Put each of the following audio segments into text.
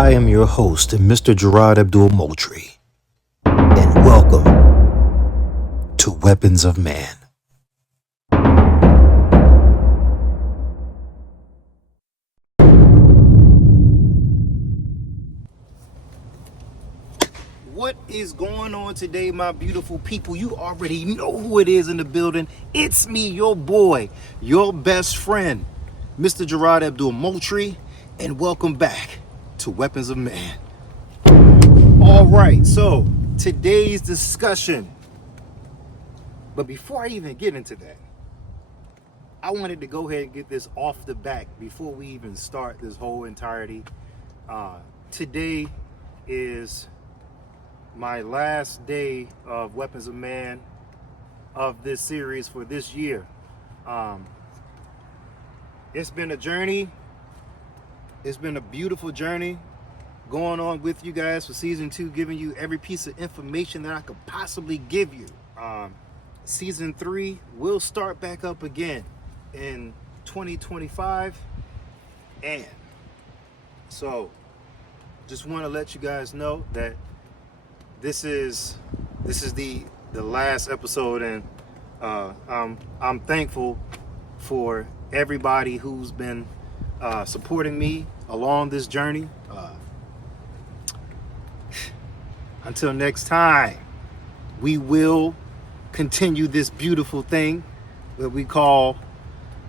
I am your host, Mr. Gerard Abdul Moultrie, and welcome to Weapons of Man. What is going on today, my beautiful people? You already know who it is in the building. It's me, your boy, your best friend, Mr. Gerard Abdul Moultrie, and welcome back to Weapons of Man. All right, so today's discussion. But before I even get into that, I wanted to go ahead and get this off the back before we even start this whole entirety. Today is my last day of Weapons of Man of this series for this year. It's been a journey. It's been a beautiful journey going on with you guys for season 2, giving you every piece of information that I could possibly give you. Season 3 will start back up again in 2025, and so just want to let you guys know that this is the last episode, and I'm thankful for everybody who's been supporting me along this journey. Until next time, we will continue this beautiful thing that we call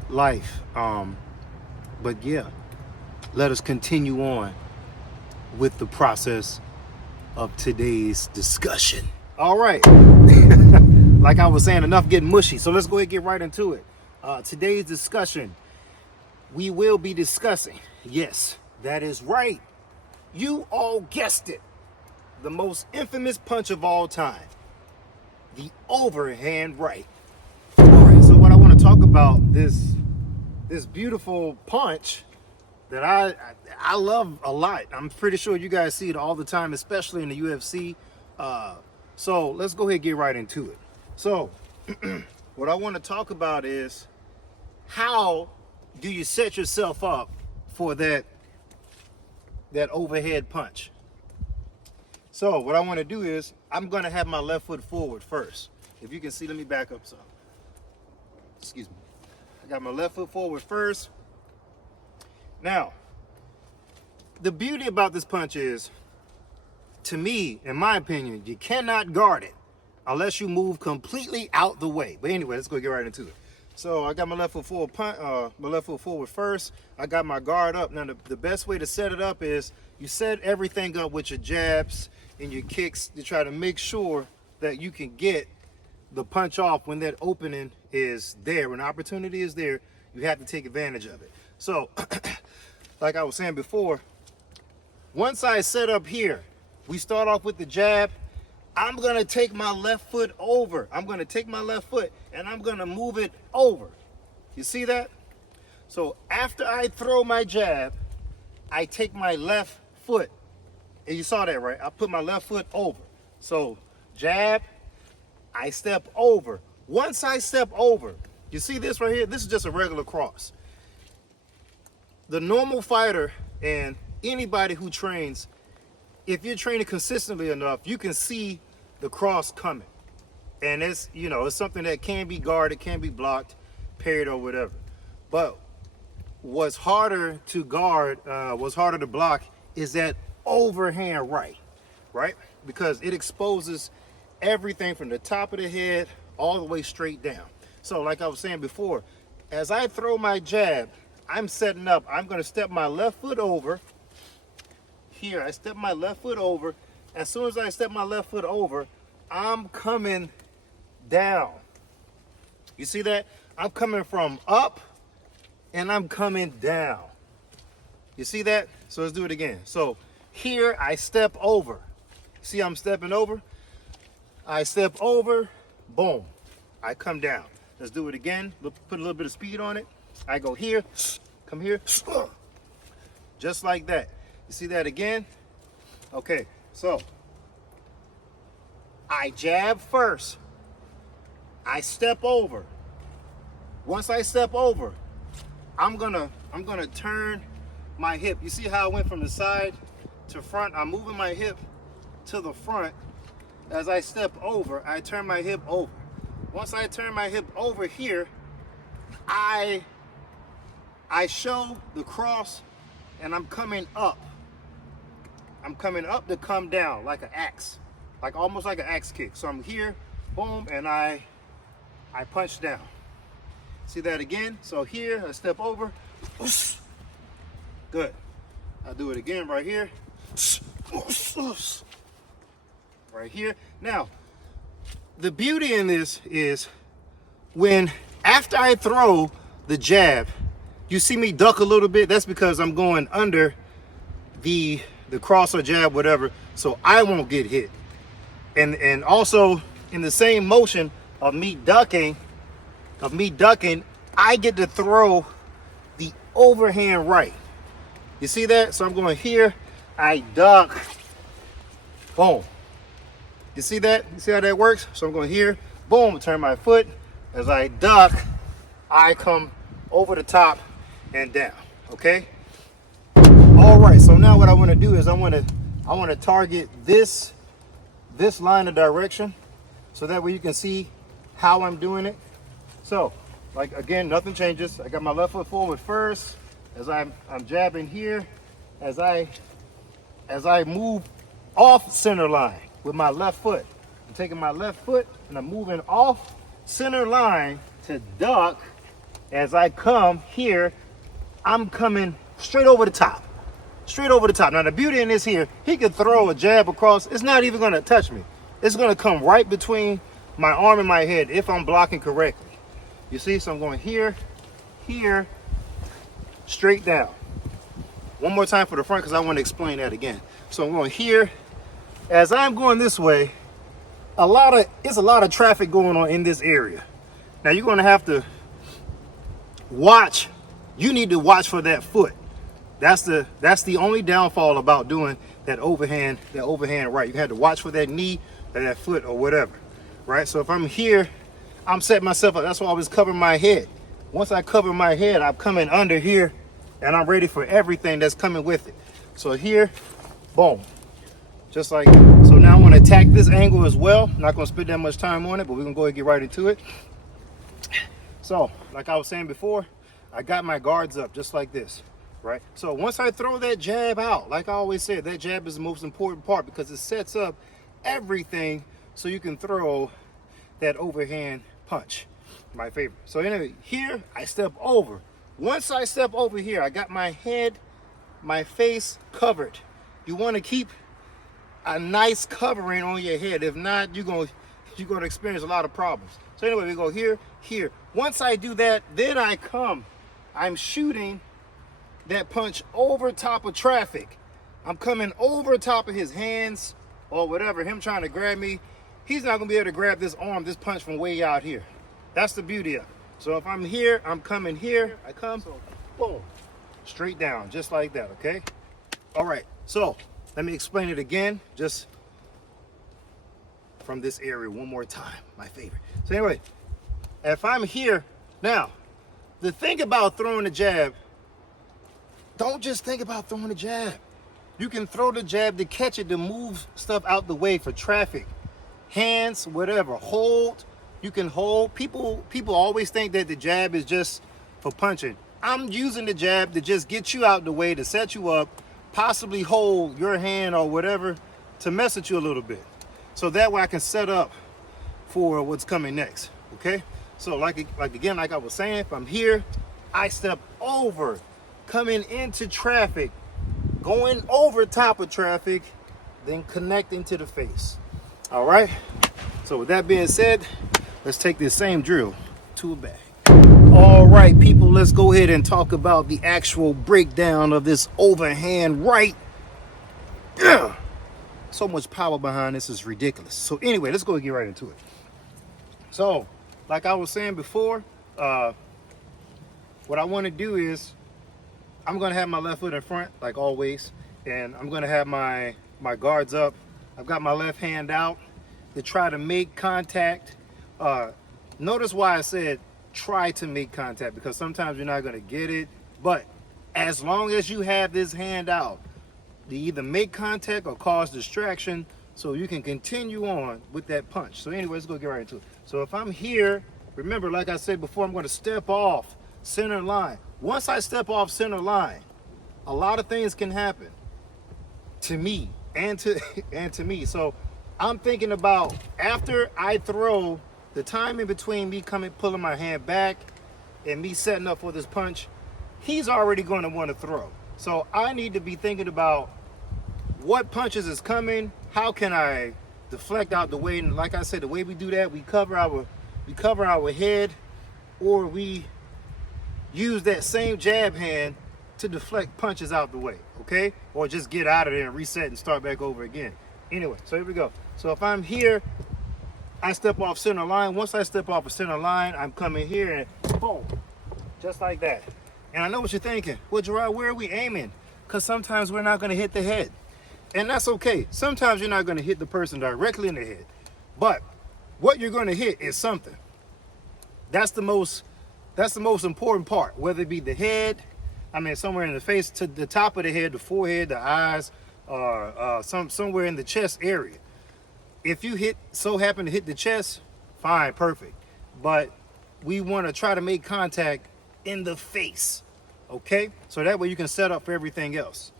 life. But yeah, let us continue on with the process of today's discussion. All right. Like I was saying, enough getting mushy. So let's go ahead and get right into it. Today's discussion, we will be discussing, yes, that is right. You all guessed it. The most infamous punch of all time. The overhand right. All right, so what I want to talk about, this beautiful punch that I love a lot. I'm pretty sure you guys see it all the time, especially in the UFC. So let's go ahead and get right into it. So what I want to talk about is, how do you set yourself up for that overhead punch? So what I want to do is, I'm going to have my left foot forward first. If you can see, let me back up some. Excuse me. I got my left foot forward first. Now, the beauty about this punch is, to me, in my opinion, you cannot guard it unless you move completely out the way. But anyway, let's go get right into it. So I got my left foot forward my left foot forward first. I got my guard up. Now the best way to set it up is, you set everything up with your jabs and your kicks to try to make sure that you can get the punch off when that opening is there. When the opportunity is there, you have to take advantage of it. So like I was saying before, once I set up here, we start off with the jab. I'm going to take my left foot over. I'm going to take my left foot and I'm going to move it over. You see that? So after I throw my jab, I take my left foot. And you saw that, right? I put my left foot over. So jab, I step over. Once I step over, you see this right here? This is just a regular cross. The normal fighter and anybody who trains, if you're training consistently enough, you can see the cross coming. And it's, it's something that can be guarded, can be blocked, parried, or whatever. But what's harder to guard, what's harder to block is that overhand right? Because it exposes everything from the top of the head all the way straight down. So like I was saying before, as I throw my jab, I'm setting up. I'm going to step my left foot over. Here, I step my left foot over. As soon as I step my left foot over, I'm coming down. You see that? I'm coming from up and I'm coming down. You see that? So let's do it again. So here I step over. See, I'm stepping over. I step over, boom. I come down. Let's do it again. Put a little bit of speed on it. I go here, come here, just like that. You see that again? Okay, so I jab first. I step over. Once I step over, I'm gonna turn my hip. You see how I went from the side to front. I'm moving my hip to the front. As I step over, I turn my hip over. Once I turn my hip over here, I show the cross and I'm coming up. I'm coming up to come down like an axe, like almost like an axe kick. So I'm here, boom, and I punch down. See that again? So here, I step over. Good. I'll do it again right here. Right here. Now, the beauty in this is when after I throw the jab, you see me duck a little bit. That's because I'm going under the cross or jab, whatever, so I won't get hit. And also in the same motion of me ducking, I get to throw the overhand right. You see that? So I'm going here, I duck, boom. You see that? You see how that works? So I'm going here, boom, turn my foot. As I duck, I come over the top and down, okay? All right, so now what I want to do is I want to target this line of direction so that way you can see how I'm doing it. So, like again, nothing changes. I got my left foot forward first as I'm jabbing here. As I move off center line with my left foot. I'm taking my left foot and I'm moving off center line to duck. As I come here, I'm coming straight over the top. Straight over the top. Now the beauty in this here, he could throw a jab across. It's not even going to touch me. It's going to come right between my arm and my head if I'm blocking correctly. You see? So I'm going here, here, straight down. One more time for the front because I want to explain that again. So I'm going here. As I'm going this way, it's a lot of traffic going on in this area. Now you're going to have to watch. You need to watch for that foot. That's the only downfall about doing that overhand right. You have to watch for that knee or that foot or whatever, right? So if I'm here, I'm setting myself up. That's why I was covering my head. Once I cover my head, I'm coming under here and I'm ready for everything that's coming with it. So here, boom, just like that. So now I want to attack this angle as well. I'm not going to spend that much time on it, but we're going to go ahead and get right into it. So like I was saying before, I got my guards up just like this. Right? So once I throw that jab out, like I always said, that jab is the most important part because it sets up everything so you can throw that overhand punch. My favorite. So anyway, here I step over. Once I step over here, I got my head, my face covered. You want to keep a nice covering on your head. If not, you're going to experience a lot of problems. So anyway, we go here, here. Once I do that, then I'm shooting that punch over top of traffic. I'm coming over top of his hands or whatever, him trying to grab me. He's not gonna be able to grab this punch from way out here. That's the beauty of it. So if I'm here, I'm coming here, I come, boom, straight down, just like that, okay? All right, so let me explain it again, just from this area one more time, my favorite. So anyway, if I'm here, now, the thing about throwing a jab, don't just think about throwing a jab. You can throw the jab to catch it, to move stuff out the way for traffic. Hands, whatever, hold. You can hold. People always think that the jab is just for punching. I'm using the jab to just get you out the way, to set you up, possibly hold your hand or whatever to mess with you a little bit. So that way I can set up for what's coming next, okay? So like I was saying, if I'm here, I step over, coming into traffic, going over top of traffic, then connecting to the face. All right? So with that being said, let's take this same drill to a bag. All right, people, let's go ahead and talk about the actual breakdown of this overhand right. Ugh. So much power behind this is ridiculous. So anyway, let's go and get right into it. So, like I was saying before, what I want to do is I'm going to have my left foot in front, like always, and I'm going to have my guards up. I've got my left hand out to try to make contact. Notice why I said try to make contact, because sometimes you're not going to get it, but as long as you have this hand out, to either make contact or cause distraction so you can continue on with that punch. So anyway, let's go get right into it. So if I'm here, remember, like I said before, I'm going to step off center line. Once I step off center line, a lot of things can happen to me and to me. So I'm thinking about after I throw, the time in between me pulling my hand back and me setting up for this punch, he's already going to want to throw. So I need to be thinking about what punches is coming, how can I deflect out the way. And like I said, the way we do that, we cover our head, or we use that same jab hand to deflect punches out the way, okay? Or just get out of there and reset and start back over again. Anyway, so here we go. So if I'm here, I step off center line. Once I step off a center line, I'm coming here and boom, just like that. And I know what you're thinking. Well, Gerard, where are we aiming? Because sometimes we're not going to hit the head. And that's okay. Sometimes you're not going to hit the person directly in the head. But what you're going to hit is something. That's the most important part, whether it be the head, somewhere in the face, to the top of the head, the forehead, the eyes, or somewhere in the chest area. If you happen to hit the chest, fine, perfect. But we want to try to make contact in the face, okay? So that way you can set up for everything else.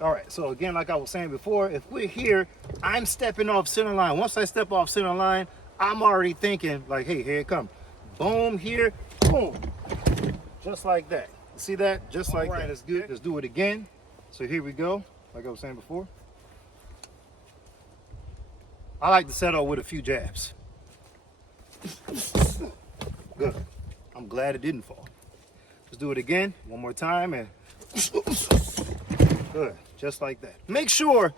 All right, so again, like I was saying before, if we're here, I'm stepping off center line. Once I step off center line, I'm already thinking like, hey, here it comes. Boom, here, boom. Just like that. See that? Just like that. That's good. Let's do it again. So here we go, like I was saying before. I like to set up with a few jabs. Good. I'm glad it didn't fall. Let's do it again, one more time, and good, just like that. Make sure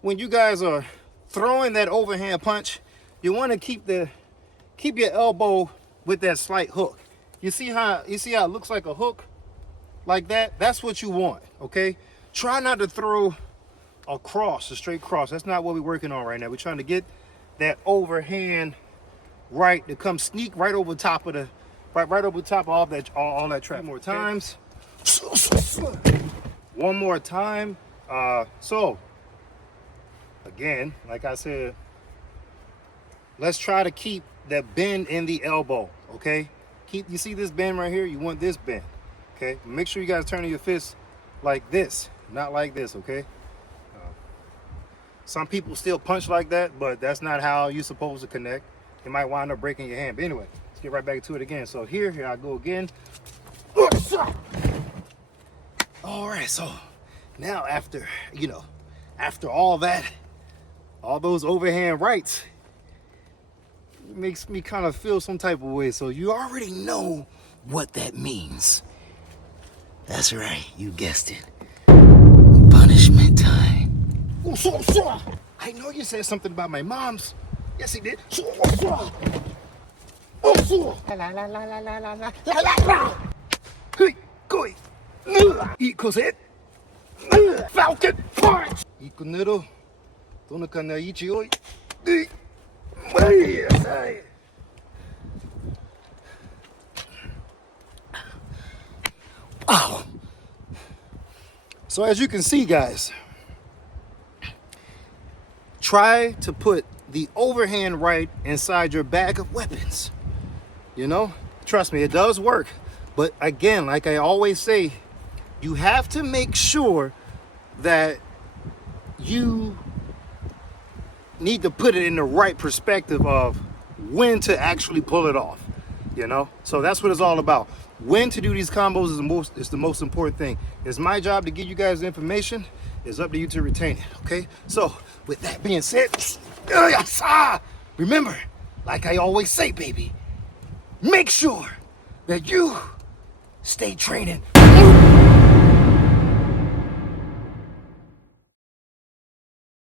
when you guys are throwing that overhand punch, you want to keep your elbow with that slight hook. You see how it looks like a hook? Like that? That's what you want, okay? Try not to throw a straight cross. That's not what we're working on right now. We're trying to get that overhand right to come sneak right over top of all that trap. More times. One more time. So again, like I said, let's try to keep that bend in the elbow, okay? You see this bend right here? You want this bend, okay? Make sure you guys turn your fist like this, not like this, okay? Some people still punch like that, but that's not how you're supposed to connect. You might wind up breaking your hand. But anyway, let's get right back to it again. So here I go again. All right, so now after all that, all those overhand rights, it makes me kind of feel some type of way. So you already know what that means. That's right, you guessed it. Punishment time. I know you said something about my mom's. Yes, he did. Equals it. Falcon punch. Ikunero. Tonaka na ichioi. Wow. So as you can see, guys, try to put the overhand right inside your bag of weapons. Trust me, it does work. But again, like I always say, you have to make sure that you need to put it in the right perspective of when to actually pull it off. So that's what it's all about. When to do these combos is the most important thing. It's my job to give you guys the information. It's up to you to retain it, okay? So with that being said, remember, like I always say, baby, make sure that you stay training